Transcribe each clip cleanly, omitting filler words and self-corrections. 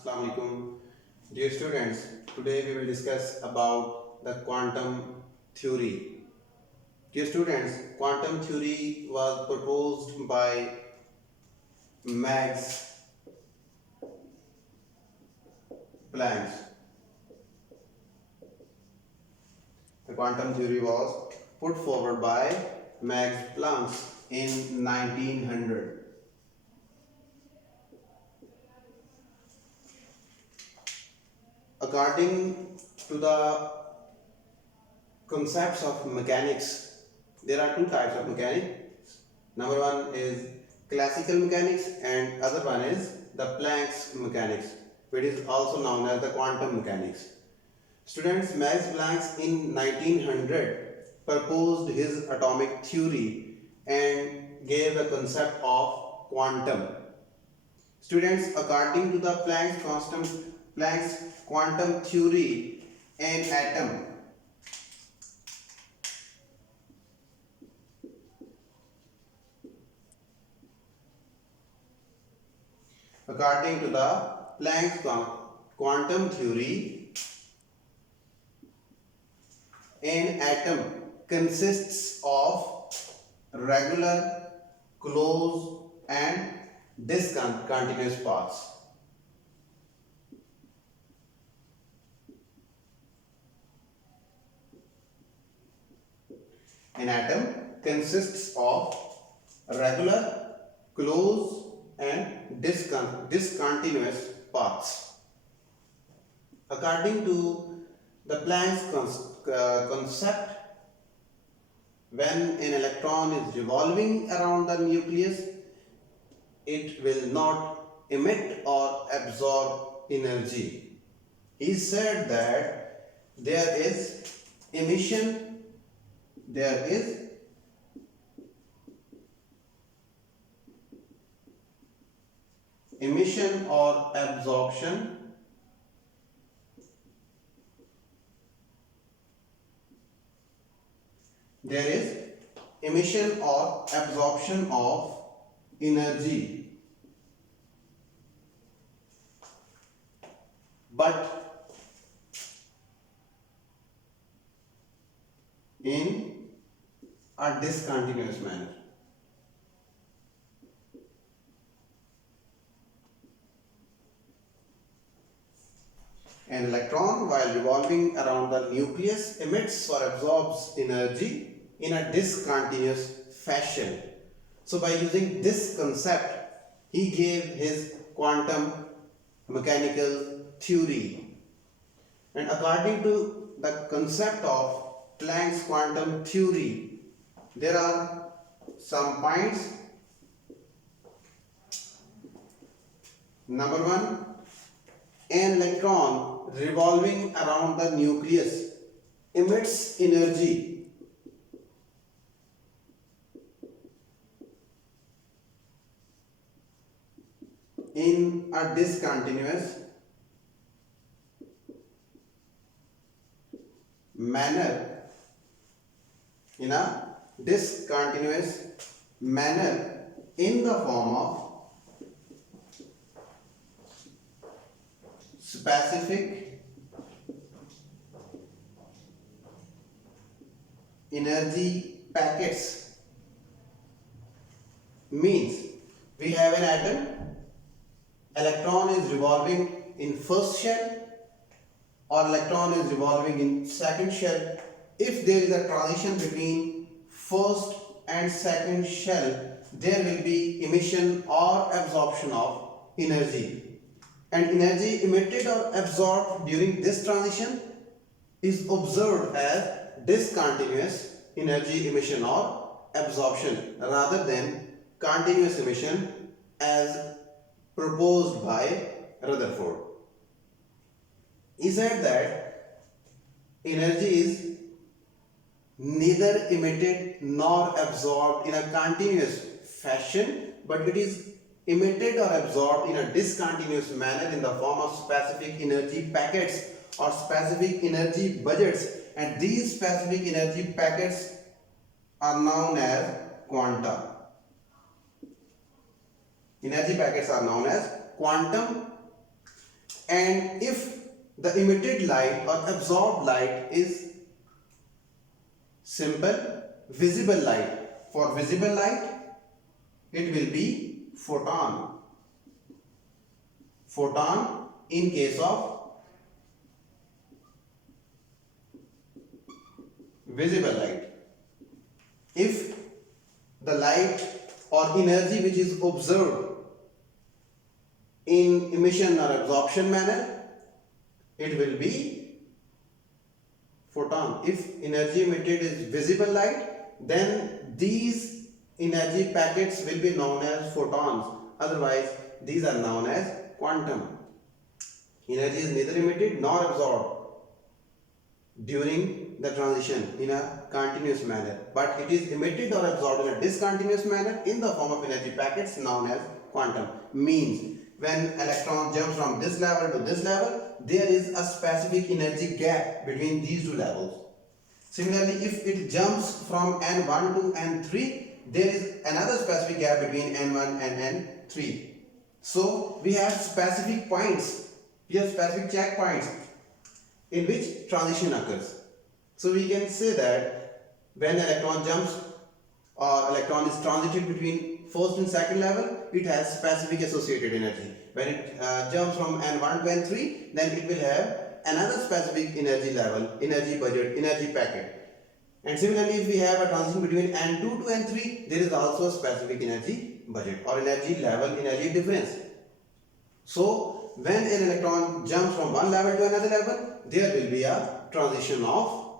Assalamu alaikum. Dear students, today we will discuss about the quantum theory. Dear students, quantum theory was proposed by Max Planck. The quantum theory was put forward by Max Planck in 1900. According to the concepts of mechanics, there are two types of mechanics. Number one is classical mechanics and other one is the Planck's mechanics, which is also known as the quantum mechanics. Students, Max Planck in 1900 proposed his atomic theory and gave the concept of quantum. Students, according to the Planck's quantum theory, an atom according to the Planck's quantum theory, an atom consists of regular, closed and discontinuous parts. An atom consists of regular, closed and discontinuous parts. According to the Planck's concept, when an electron is revolving around the nucleus, it will not emit or absorb energy. He said that there is emission, there is emission or absorption, there is emission or absorption of energy, but in a discontinuous manner. An electron, while revolving around the nucleus, emits or absorbs energy in a discontinuous fashion. So, by using this concept, he gave his quantum mechanical theory. And according to the concept of Planck's quantum theory, there are some points. Number one, an electron revolving around the nucleus emits energy in a discontinuous manner, in in the form of specific energy packets. Means we have an atom, electron is revolving in first shell or electron is revolving in second shell. If there is a transition between first and second shell, there will be emission or absorption of energy. And energy emitted or absorbed during this transition is observed as discontinuous energy emission or absorption rather than continuous emission as proposed by Rutherford. He said that energy is neither emitted nor absorbed in a continuous fashion, but it is emitted or absorbed in a discontinuous manner in the form of specific energy packets or specific energy budgets, and these specific energy packets are known as quanta. Energy packets are known as quantum and if the emitted light or absorbed light is simple visible light, for visible light it will be photon in case of visible light. If the light or energy which is observed in emission or absorption manner, it will be photon. If energy emitted is visible light, then these energy packets will be known as photons. Otherwise, these are known as quantum. Energy is neither emitted nor absorbed during the transition in a continuous manner, but it is emitted or absorbed in a discontinuous manner in the form of energy packets known as quantum. Means when electron jumps from this level to this level, there is a specific energy gap between these two levels. Similarly, if it jumps from n1 to n3, there is another specific gap between n1 and n3. So we have specific points, we have specific checkpoints in which transition occurs. So we can say that when electron jumps or electron is transited between first and second level, it has specific associated energy. When it jumps from n1 to n3, then it will have another specific energy level, energy budget, energy packet. And similarly, if we have a transition between n2 to n3, there is also a specific energy budget or energy level, energy difference. So when an electron jumps from one level to another level, there will be a transition of,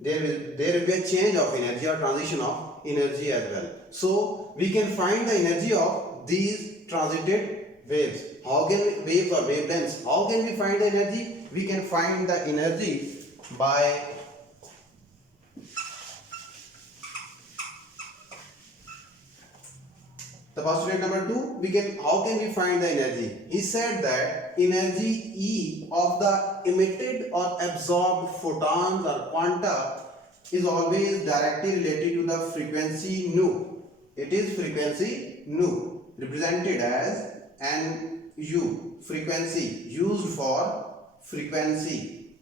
there will be a change of energy or transition of energy as well. So we can find the energy of these transited waves. How can we, waves or wavelengths, how can we find the energy? We can find the energy by the postulate number 2. How can we find the energy? He said that energy E of the emitted or absorbed photons or quanta is always directly related to the frequency nu. It is frequency nu, represented as Nu, frequency, used for frequency.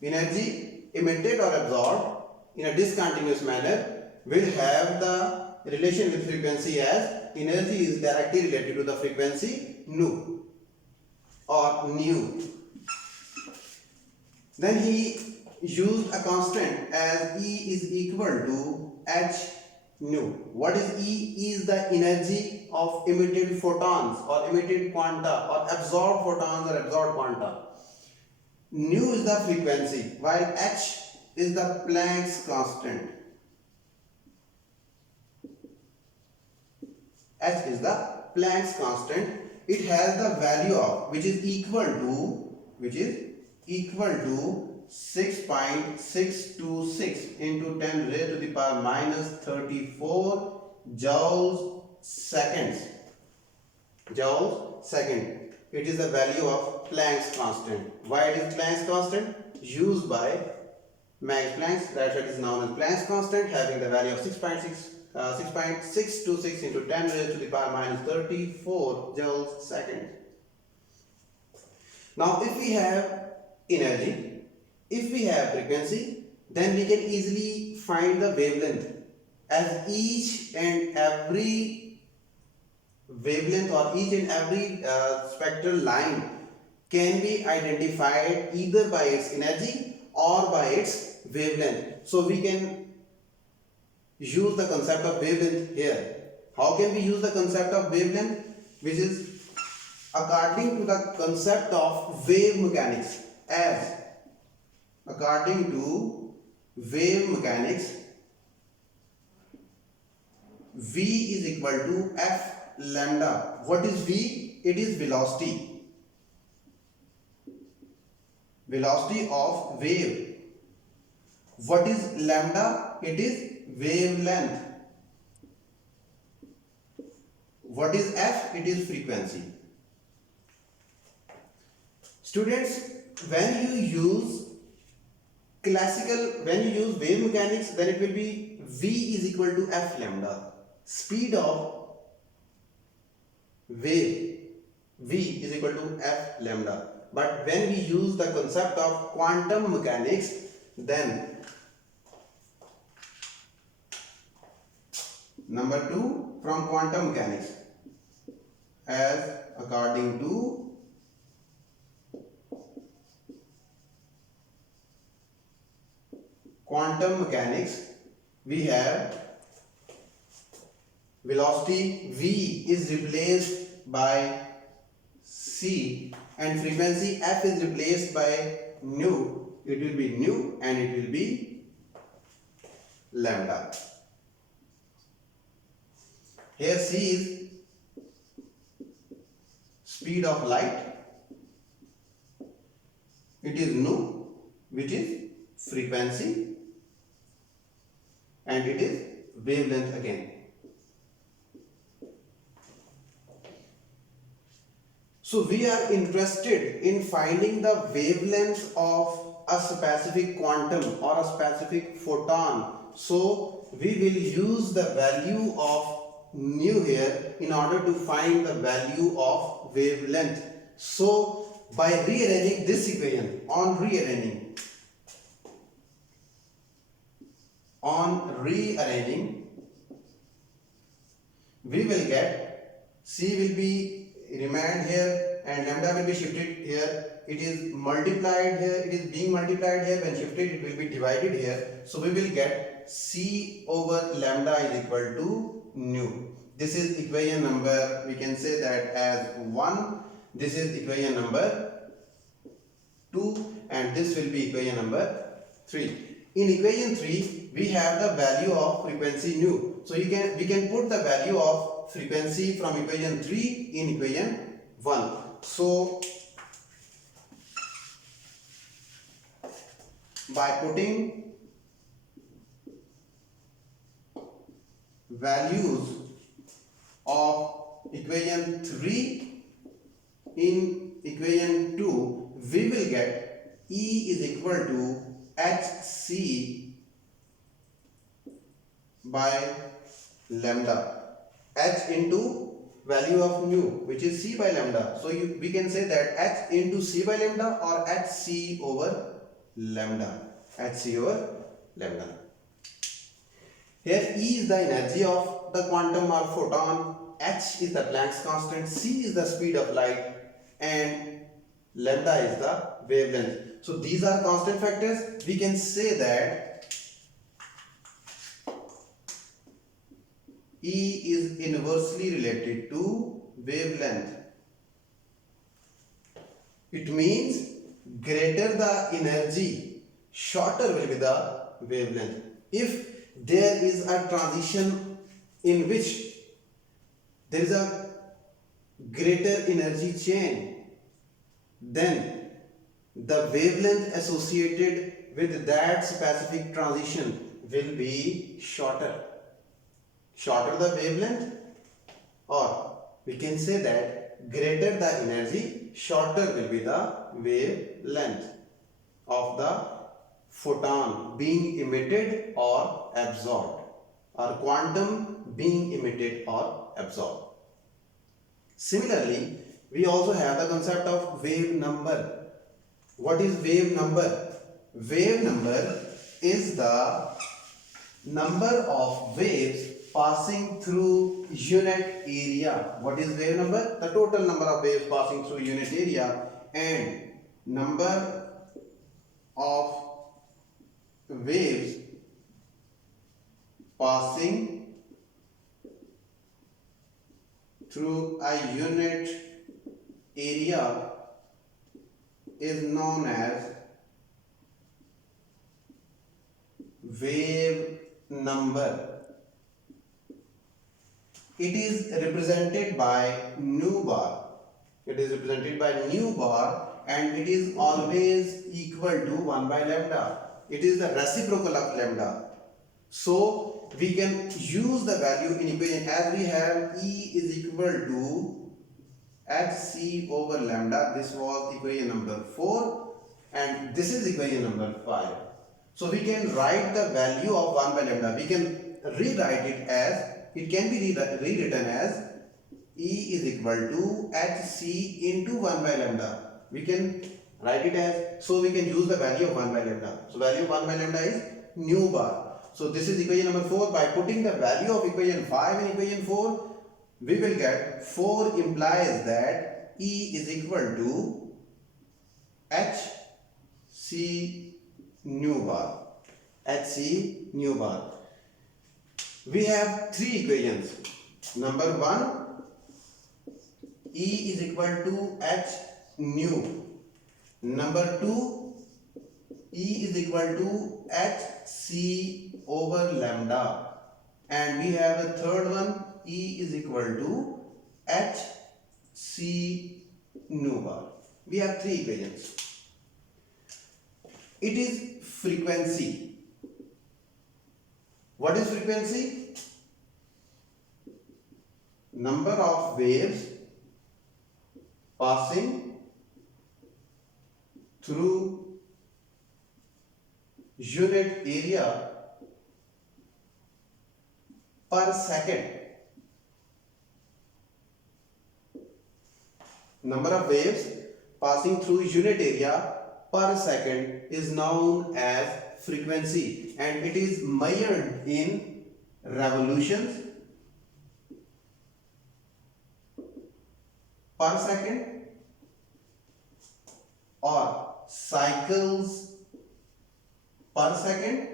Energy emitted or absorbed in a discontinuous manner will have the relation with frequency as energy is directly related to the frequency nu or nu. Then he used a constant as E is equal to h nu. What is E? E is the energy of emitted photons or emitted quanta or absorbed photons or absorbed quanta. Nu is the frequency, while h is the Planck's constant. H is the Planck's constant. It has the value of which is equal to 6.626 into 10 raised to the power minus 34 joules seconds. Joules second. It is the value of Planck's constant. Why it is Planck's constant? Used by Max Planck. That's why it is known as Planck's constant, having the value of 6.626 into 10 raised to the power minus 34 joules second. Now, if we have energy, if we have frequency, then we can easily find the wavelength, as each and every wavelength or each and every spectral line can be identified either by its energy or by its wavelength. So we can use the concept of wavelength here. How can we use the concept of wavelength? Which is according to the concept of wave mechanics, as according to wave mechanics, V is equal to F lambda. What is V? It is velocity. Velocity of wave. What is lambda? It is wavelength. What is F? It is frequency. Students, when you use wave mechanics, then it will be V is equal to F lambda. Speed of wave v is equal to f lambda. But when we use the concept of quantum mechanics, then number 2 from quantum mechanics, as according to quantum mechanics, we have velocity v is replaced by c and frequency f is replaced by nu. It will be nu and it will be lambda. Here c is speed of light, it is nu which is frequency, and it is wavelength again. So we are interested in finding the wavelength of a specific quantum or a specific photon. So we will use the value of nu here in order to find the value of wavelength. So by rearranging this equation, on rearranging, we will get c will be remained here and lambda will be shifted here. It is multiplied here, it is being multiplied here. When shifted, it will be divided here. So we will get c over lambda is equal to nu. This is equation number, we can say that as 1. This is equation number 2 and this will be equation number 3. In equation 3, we have the value of frequency nu. So we can put the value of frequency from equation 3 in equation 1. So by putting values of equation 3 in equation 2, we will get E is equal to hc by lambda. H into value of nu, which is c by lambda. So we can say that h into c by lambda or hc over lambda. hc over lambda. Here E is the energy of the quantum or photon, h is the Planck's constant, c is the speed of light, and lambda is the wavelength. So these are constant factors. We can say that E is inversely related to wavelength. It means greater the energy, shorter will be the wavelength. If there is a transition in which there is a greater energy chain, then the wavelength associated with that specific transition will be shorter. Shorter the wavelength, or we can say that greater the energy, shorter will be the wavelength of the photon being emitted or absorbed, or quantum being emitted or absorbed. Similarly, we also have the concept of wave number. What is wave number? Wave number is the number of waves passing through unit area. What is wave number? The total number of waves passing through unit area, and number of waves passing through a unit area is known as wave number. It is represented by nu bar. It is represented by nu bar, and it is always equal to 1 by lambda. It is the reciprocal of lambda. So we can use the value in equation as we have E is equal to hc over lambda. This was equation number 4 and this is equation number 5. So we can write the value of 1 by lambda. We can rewrite it as, it can be rewritten as E is equal to hc into 1 by lambda. We can write it as, so we can use the value of 1 by lambda. So value of 1 by lambda is nu bar. So this is equation number 4. By putting the value of equation 5 in equation 4, we will get 4 implies that E is equal to hc nu bar. hc nu bar. We have 3 equations. Number 1, E is equal to h nu. Number 2, E is equal to hc over lambda. And we have the third one, E is equal to hc nu bar. We have 3 equations. It is frequency. What is frequency? Number of waves passing through unit area per second. Number of waves passing through unit area per second is known as frequency, and it is measured in revolutions per second or cycles per second,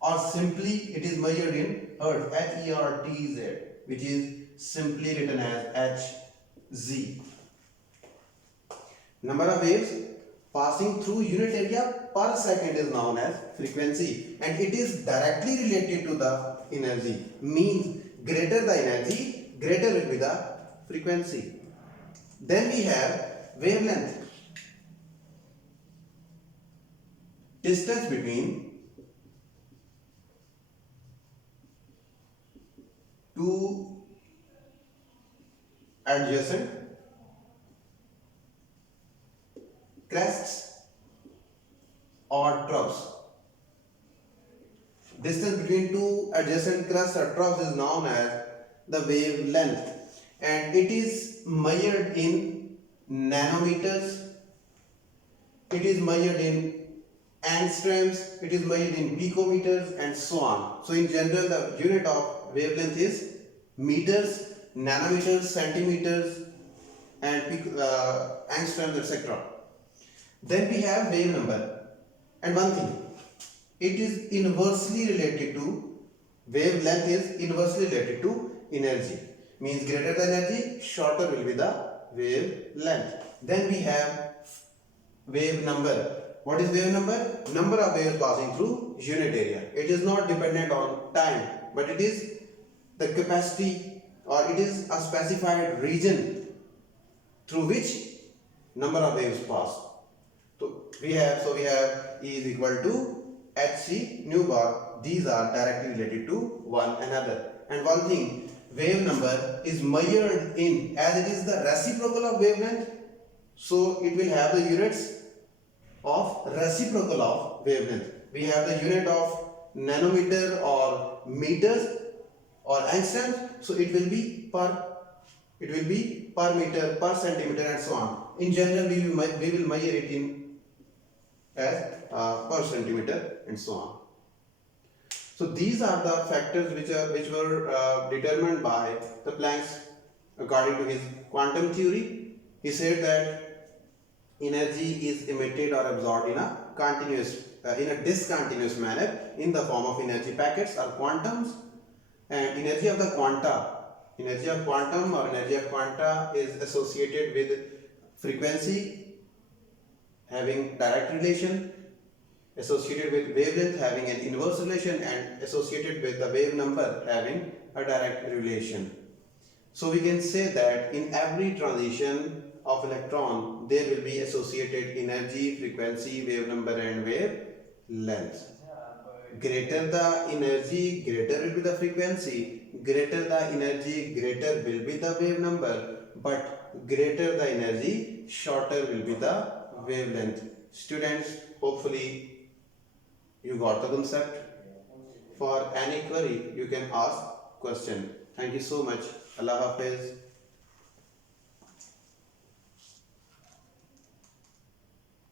or simply it is measured in hertz, H-E-R-T-Z, which is simply written as Hz. Number of waves passing through unit area per second is known as frequency, and it is directly related to the energy. Means greater the energy, greater will be the frequency. Then we have wavelength. Distance between two adjacent crests or troughs. Distance between two adjacent crests or troughs is known as the wavelength, and it is measured in nanometers, it is measured in angstroms, it is measured in picometers, and so on. So in general, the unit of wavelength is meters, nanometers, centimeters, and angstroms, etc. Then we have wave number, and one thing, it is inversely related to, wavelength is inversely related to energy. Means greater the energy, shorter will be the wavelength. Then we have wave number. What is wave number? Number of waves passing through unit area. It is not dependent on time, but it is the capacity, or it is a specified region through which number of waves pass. So we have E is equal to hc nu bar. These are directly related to one another. And one thing, wave number is measured in, as it is the reciprocal of wavelength, so it will have the units of reciprocal of wavelength. We have the unit of nanometer or meters or angstroms, so it will be per meter, per centimeter, and so on. In general, we will measure it in as per centimeter and so on. So these are the factors which were determined by the Planck according to his quantum theory. He said that energy is emitted or absorbed in a continuous, in a discontinuous manner in the form of energy packets or quantums, and energy of quantum or energy of quanta is associated with frequency having direct relation, associated with wavelength having an inverse relation, and associated with the wave number having a direct relation. So we can say that in every transition of electron there will be associated energy, frequency, wave number, and wavelength. Greater the energy, greater will be the frequency, greater the energy, greater will be the wave number, but greater the energy, shorter will be the wavelength. Students, hopefully you got the concept. For any query you can ask question. Thank you so much. Allah Hafiz.